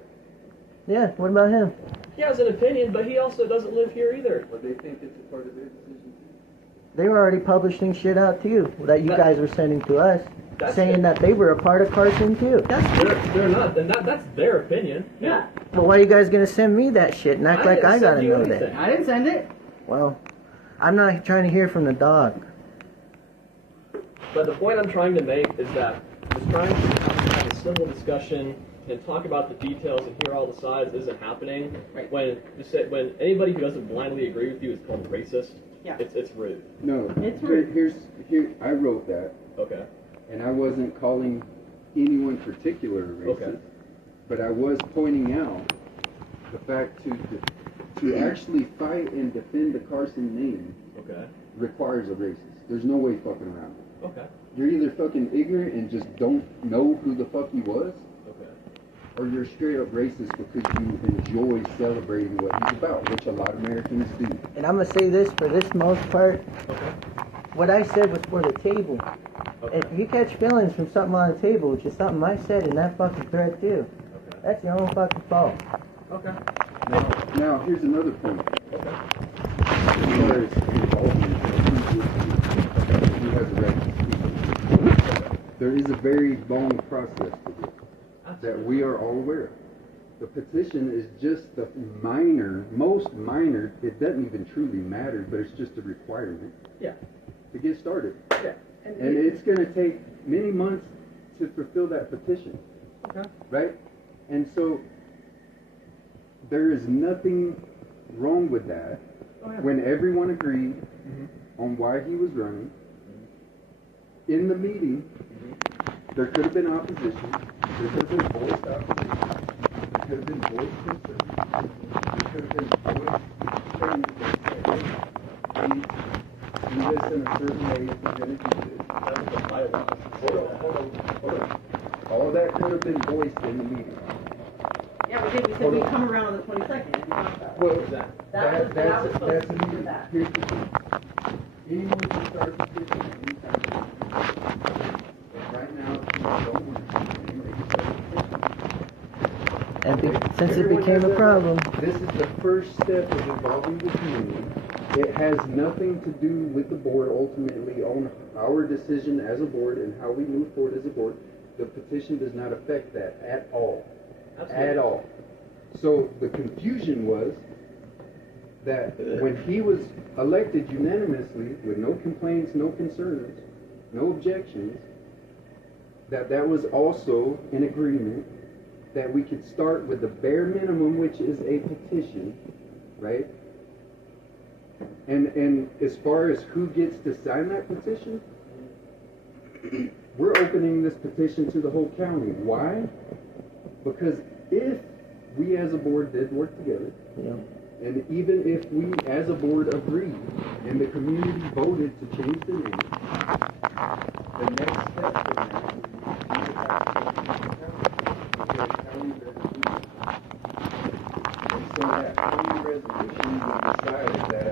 Yeah, what about him? He has an opinion, but he also doesn't live here either. But they think it's a part of their decision too. They were already publishing shit out too that you That- guys were sending to us, That's saying it. that they were a part of Carson too. They're not, and that's their opinion. Yeah. Well, why are you guys gonna send me that shit and act I like didn't I send gotta you know anything. that? I didn't send it. Well, I'm not trying to hear from the dog. But the point I'm trying to make is that just trying to have a civil discussion and talk about the details and hear all the sides isn't happening. Right. When anybody who doesn't blindly agree with you is called racist, Yeah. it's rude. No, It's but rude. here, I wrote that, Okay. and I wasn't calling anyone particular a racist, Okay. but I was pointing out the fact to actually fight and defend the Carson name Okay. requires a racist. There's no way fucking around it. Okay. You're either fucking ignorant and just don't know who the fuck he was, Okay. or you're straight up racist because you enjoy celebrating what he's about, which a lot of Americans do. And I'm gonna say this for this most part. Okay. What I said was for the table. Okay. If you catch feelings from something on the table, which is something I said in that fucking thread too, Okay. that's your own fucking fault. Okay. Now here's another point. Okay. As far as involvement, who has a right to speak. There is a very long process to this that we are all aware of. The petition is just the most minor, it doesn't even truly matter, but it's just a requirement Yeah. to get started. Yeah. And it's going to take many months to fulfill that petition, Okay. right? And so there is nothing wrong with that when everyone agreed on why he was running. In the meeting, there could have been opposition, there could have been voiced opposition, there could have been voiced concern, there could have been voiced things that said, "Please do this in a certain way if you're going to do this." That was the bylaws. Hold on. All of that could have been voiced in the meeting. Yeah, we did. We said we'd come around on the 22nd. and talk about it. Well, That was supposed that's to a be meeting. that. Here's the thing. Anyone can start a petition anytime. Right now, don't worry. Anybody can start a petition. And since it Everyone became has a that problem, right. This is the first step of involving the community. It has nothing to do with the board ultimately on our decision as a board and how we move forward as a board. The petition does not affect that at all. Absolutely. At all. So the confusion was that when he was elected unanimously with no complaints, no concerns, no objections, that was also an agreement that we could start with the bare minimum, which is a petition, right? And as far as who gets to sign that petition, we're opening this petition to the whole county. Why? Because if we as a board did work together, yeah. and even if we as a board agreed and the community voted to change the name, the next step from that would be to county resolution. And so that county resolution will decide that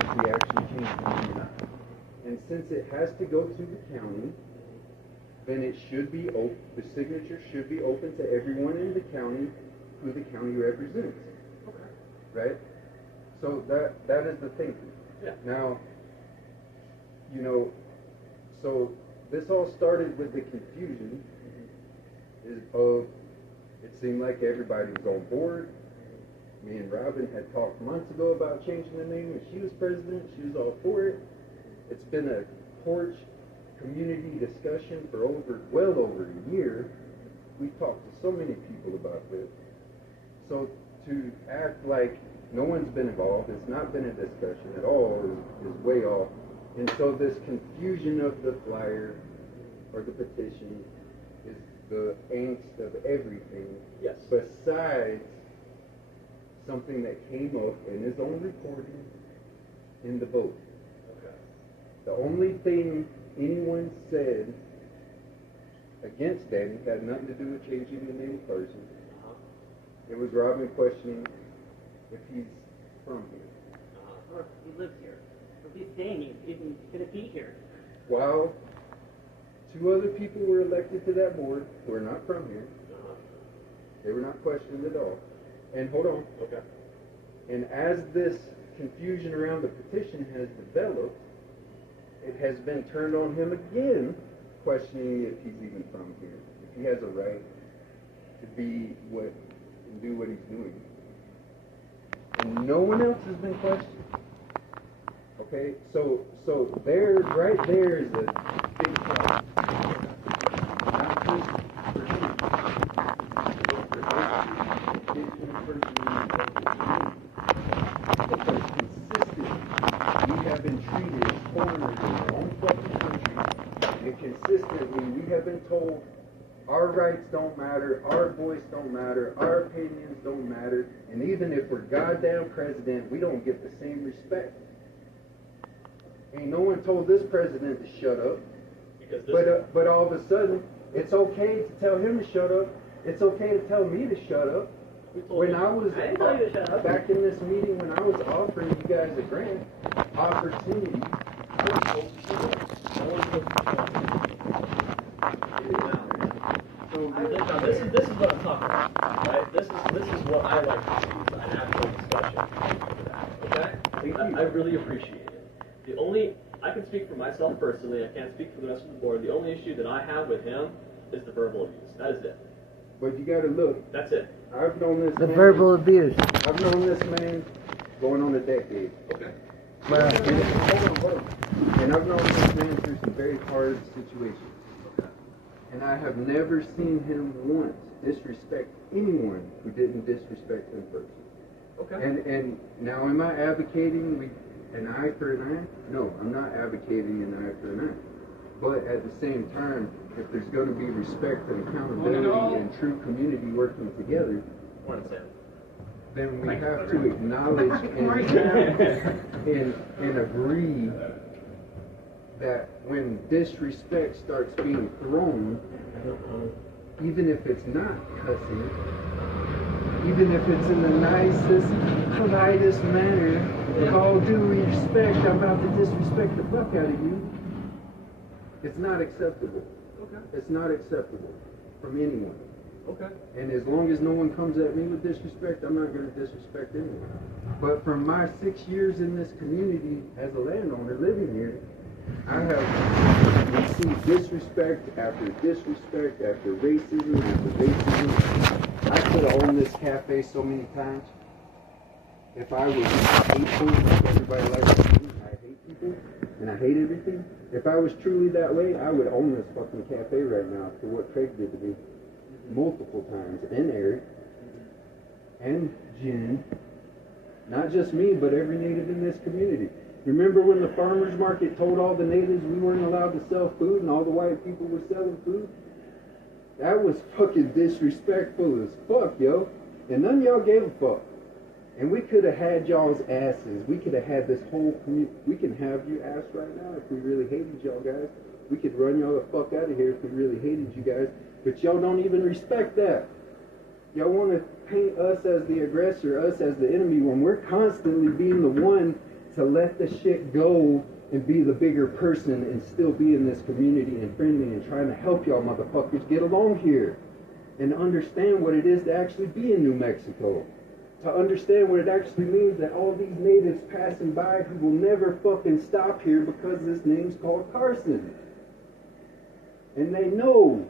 if we actually change the name or not. And since it has to go to the county, then it should be open, the signature should be open to everyone in the county who the county represents. Okay. Right? So that is the thinking. Yeah. Now, you know, so this all started with the confusion it seemed like everybody was on board. Me and Robin had talked months ago about changing the name. When she was president, she was all for it. It's been a porch community discussion for well over a year. We've talked to so many people about this. So to act like no one's been involved, it's not been a discussion at all, is way off. And so this confusion of the flyer or the petition is the angst of everything. Yes. Besides something that came up and is on recording in the vote. Okay. The only thing anyone said against Danny had nothing to do with changing the name of Carson. It was Robin questioning if he's from here. He lives here. If he's staying, he's going to be here. While 2 other people were elected to that board who are not from here, they were not questioned at all. And hold on. Okay. And as this confusion around the petition has developed, it has been turned on him again, questioning if he's even from here, if he has a right to be what and do what he's doing. And no one else has been questioned. Okay, so there, right there is a big problem. Not just for him, but for every different person in the community. Because consistently, we have been treated as foreigners in our own fucking country, and consistently we have been told our rights don't matter, our voice don't matter, our opinions don't matter, and even if we're goddamn president, we don't get the same respect. Ain't no one told this president to shut up. But all of a sudden, it's okay to tell him to shut up. It's okay to tell me to shut up. When I was I didn't tell you to shut up. back in this meeting, when I was offering you guys a grant opportunity, I was told to shut up. Now, this is what I'm talking about, right? This is what I like to see, an actual discussion. Okay? I really appreciate it. I can speak for myself personally, I can't speak for the rest of the board. The only issue that I have with him is the verbal abuse. That is it. But you gotta look. That's it. I've known this The man. verbal abuse. I've known this man going on a decade. Okay. Well, Hold on. And I've known this man through some very hard situations. And I have never seen him once disrespect anyone who didn't disrespect him first. Okay. And now am I advocating an eye for an eye? No, I'm not advocating an eye for an eye. But at the same time, if there's going to be respect and accountability and true community working together, then we have to acknowledge and agree that when disrespect starts being thrown, even if it's not cussing, even if it's in the nicest, politest manner, with all due respect, I'm about to disrespect the fuck out of you, it's not acceptable. Okay. It's not acceptable from anyone. Okay. And as long as no one comes at me with disrespect, I'm not going to disrespect anyone. But from my 6 years in this community as a landowner living here, I have received disrespect after disrespect after racism after racism. I could have owned this cafe so many times. If I was hateful like everybody likes to do, I hate people and I hate everything. If I was truly that way, I would own this fucking cafe right now for what Craig did to me multiple times, and Eric, and Jen. Not just me, but every native in this community. Remember when the farmers market told all the natives we weren't allowed to sell food and all the white people were selling food? That was fucking disrespectful as fuck, yo. And none of y'all gave a fuck. And we could have had y'all's asses. We could have had this whole community. We can have you ass right now if we really hated y'all guys. We could run y'all the fuck out of here if we really hated you guys, but y'all don't even respect that. Y'all want to paint us as the aggressor, us as the enemy, when we're constantly being the one to let the shit go and be the bigger person and still be in this community and friendly and trying to help y'all motherfuckers get along here and understand what it is to actually be in New Mexico. To understand what it actually means that all these natives passing by who will never fucking stop here because this name's called Carson. And they know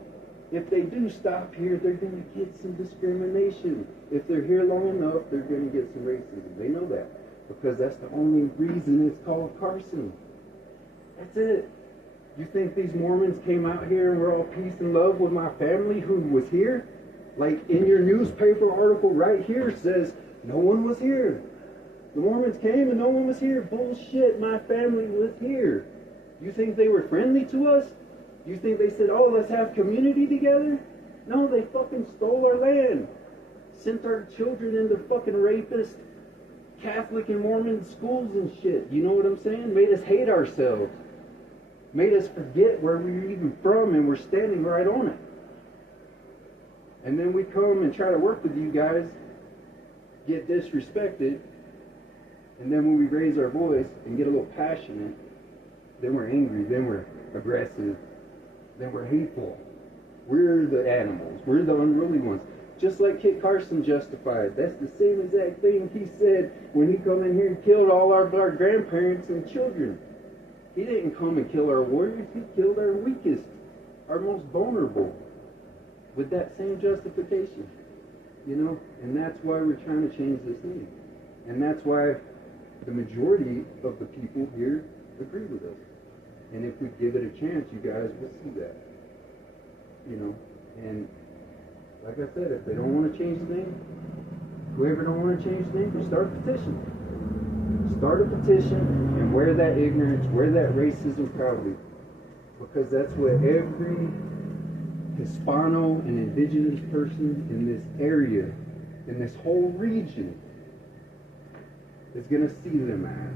if they do stop here, they're going to get some discrimination. If they're here long enough, they're going to get some racism. They know that because that's the only reason it's called Carson. That's it. You think these Mormons came out here and were all peace and love with my family who was here? Like in your newspaper article right here says, no one was here. The Mormons came and no one was here. Bullshit, my family was here. You think they were friendly to us? You think they said, oh, let's have community together? No, they fucking stole our land. Sent our children into fucking rapist Catholic and Mormon schools and shit. You know what I'm saying? Made us hate ourselves. Made us forget where we were even from, and we're standing right on it. And then we come and try to work with you guys, get disrespected, and then when we raise our voice and get a little passionate, then we're angry, then we're aggressive, then we're hateful. We're the animals. We're the unruly ones. Just like Kit Carson justified. That's the same exact thing he said when he come in here and killed all our grandparents and children. He didn't come and kill our warriors. He killed our weakest, our most vulnerable, with that same justification. You know? And that's why we're trying to change this name. And that's why the majority of the people here agree with us. And if we give it a chance, you guys will see that. You know? And like I said, if they don't want to change the name, whoever don't want to change the name, start a petition. Start a petition and wear that ignorance, wear that racism proudly. Because that's what every Hispano and indigenous person in this area, in this whole region, is going to see them as.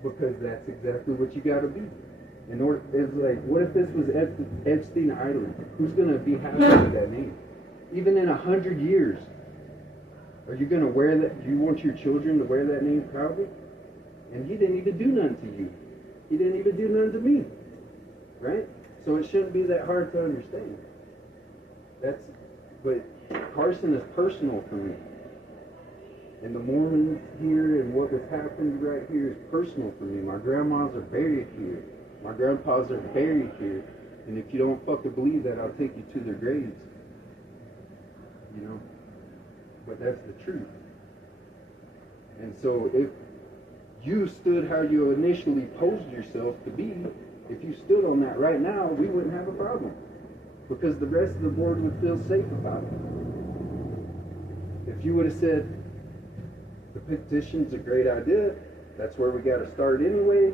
Because that's exactly what you got to be. In order, it's like, what if this was Epstein Island? Who's going to be happy with that name? Even in 100 years, are you going to wear that? Do you want your children to wear that name proudly? And he didn't even do nothing to you. He didn't even do nothing to me. Right? So it shouldn't be that hard to understand. But Carson is personal for me. And the Mormons here and what has happened right here is personal for me. My grandmas are buried here. My grandpas are buried here. And if you don't fucking believe that, I'll take you to their graves. You know? But that's the truth. And so if you stood how you initially posed yourself to be, if you stood on that right now, we wouldn't have a problem. Because the rest of the board would feel safe about it. If you would have said, the petition's a great idea, that's where we got to start anyway,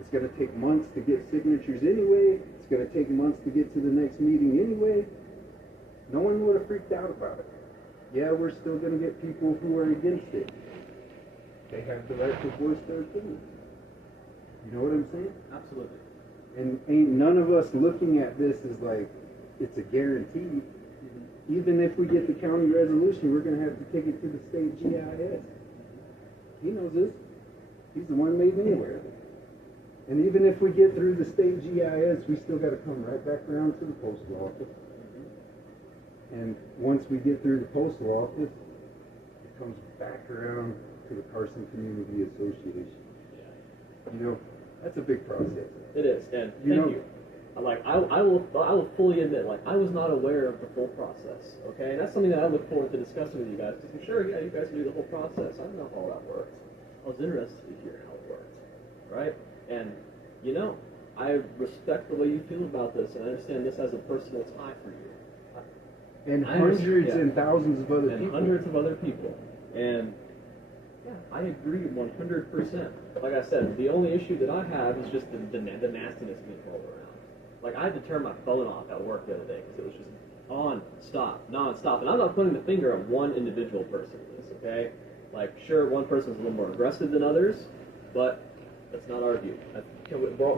it's going to take months to get signatures anyway, it's going to take months to get to the next meeting anyway, no one would have freaked out about it. Yeah, we're still going to get people who are against it. They have the right to voice their opinion. You know what I'm saying? Absolutely. And ain't none of us looking at this as like, it's a guarantee. Even if we get the county resolution, we're going to have to take it to the state GIS. He knows this. He's the one made me aware of it. And even if we get through the state GIS, we still got to come right back around to the postal office. And once we get through the postal office, it comes back around to the Carson Community Association. You know, that's a big process. It is, and thank you. Like, I will fully admit, like, I was not aware of the full process, okay? And that's something that I look forward to discussing with you guys, because I'm sure, yeah, you guys can do the whole process. I don't know how all that works. I was interested to hear how it worked, right? And, you know, I respect the way you feel about this, and I understand this has a personal tie for you. And hundreds and thousands of other people. And hundreds of other people. And, yeah, I agree 100%. Like I said, the only issue that I have is just the nastiness being rolled around. Like, I had to turn my phone off at work the other day because it was just non-stop. And I'm not putting the finger on one individual person in this, okay? Like, sure, one person's a little more aggressive than others, but Let's not argue.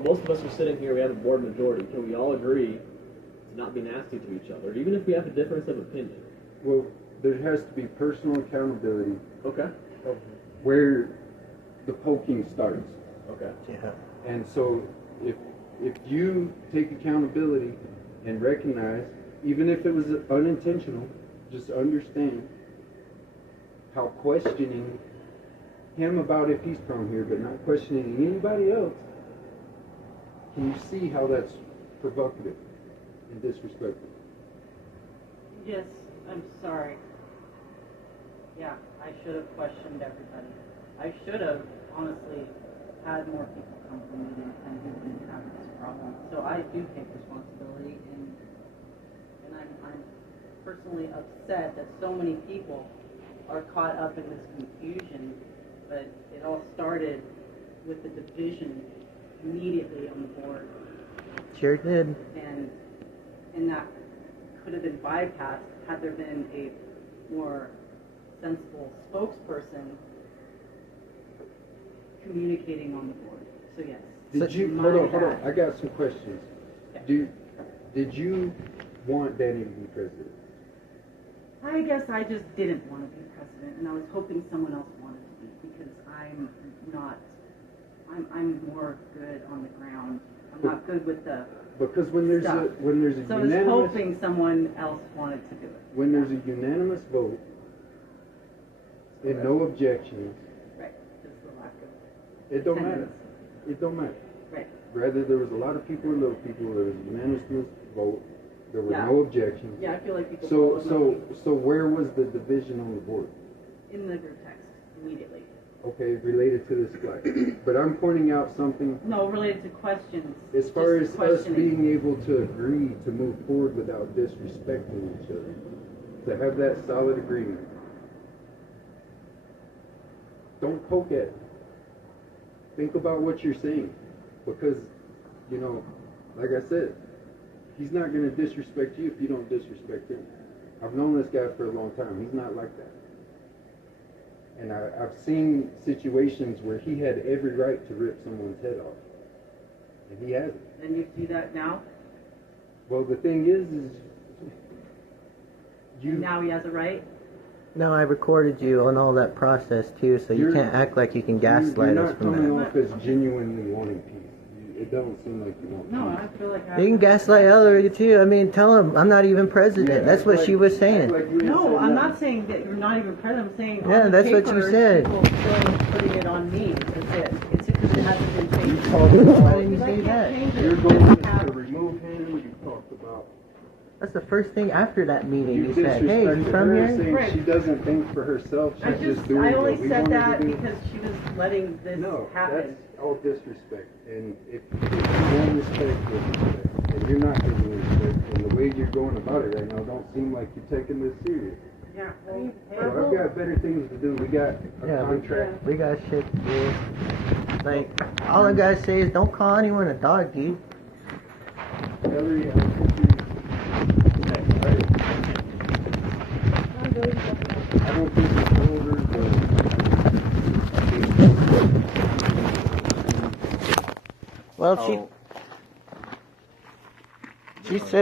Most of us are sitting here, we have a board majority. Can we all agree to not be nasty to each other, even if we have a difference of opinion? Well, there has to be personal accountability Okay. of where the poking starts. Okay. Yeah. And so if you take accountability and recognize, even if it was unintentional, just understand how questioning him about if he's from here, but not questioning anybody else, can you see how that's provocative and disrespectful? Yes, I'm sorry. Yeah, I should have questioned everybody. I should have, honestly, had more people come to the meeting and we didn't have this problem. So I do take responsibility, and I'm personally upset that so many people are caught up in this confusion, but it all started with the division immediately on the board. Sure did. And that could have been bypassed had there been a more sensible spokesperson communicating on the board. So yes. Did you hold on? I got some questions. Okay. Did you want Danny to be president? I guess I just didn't want to be president, and I was hoping someone else wanted to be, because I'm more good on the ground. I'm not good with the Because when there's stuff. a So I was unanimous hoping someone else wanted to do it. when there's a unanimous vote and no objections, Right. Just the lack of it don't matter. attendance. It don't matter. Right. Rather, there was a lot of people or little people. There was a unanimous vote. There were Yeah. no objections. Yeah, I feel like people So followed me so where was the division on the board? in the group text immediately. Okay, related to this flag. But I'm pointing out something No, related to questions. as far as just us questioning. being able to agree to move forward without disrespecting each other. To have that solid agreement. Don't poke at it. Think about what you're saying. Because, you know, like I said, he's not going to disrespect you if you don't disrespect him. I've known this guy for a long time. He's not like that. And I've seen situations where he had every right to rip someone's head off. And he hasn't. And you do that now? Well, the thing is you... And now he has a right? No, I recorded you on all that process too, so you You're- can't act like you can gaslight you're us not from coming that. off as genuinely wanting peace. It doesn't seem like you want No, peace. I feel like I... You can gaslight other too. I mean, tell him I'm not even president. Yeah, That's what act she was act saying. like you ain't No, said I'm nothing. not saying that you're not even president. I'm saying Yeah, on the that's what you papers, said. People still putting it on me. That's it. It's because it hasn't been changed. Why didn't you Because I say can't that? change it. You're Because going I have- to remove him. You talked about... That's the first thing after that meeting. You said, disrespected "Hey, you from her, here?" saying Right. she doesn't think for herself. She's just doing I only what we said want her that to do. because she was letting this No, happen. that's all disrespect. And if you don't respect, and you're not giving respect, and the way you're going about it right now don't seem like you're taking this serious. Yeah, well, hey, So I've got better things to do. We got a Yeah, contract. we got shit to do. Like, all I gotta say is don't call anyone a dog, dude. Hillary, I think you... I don't think it's over, but... Well, she said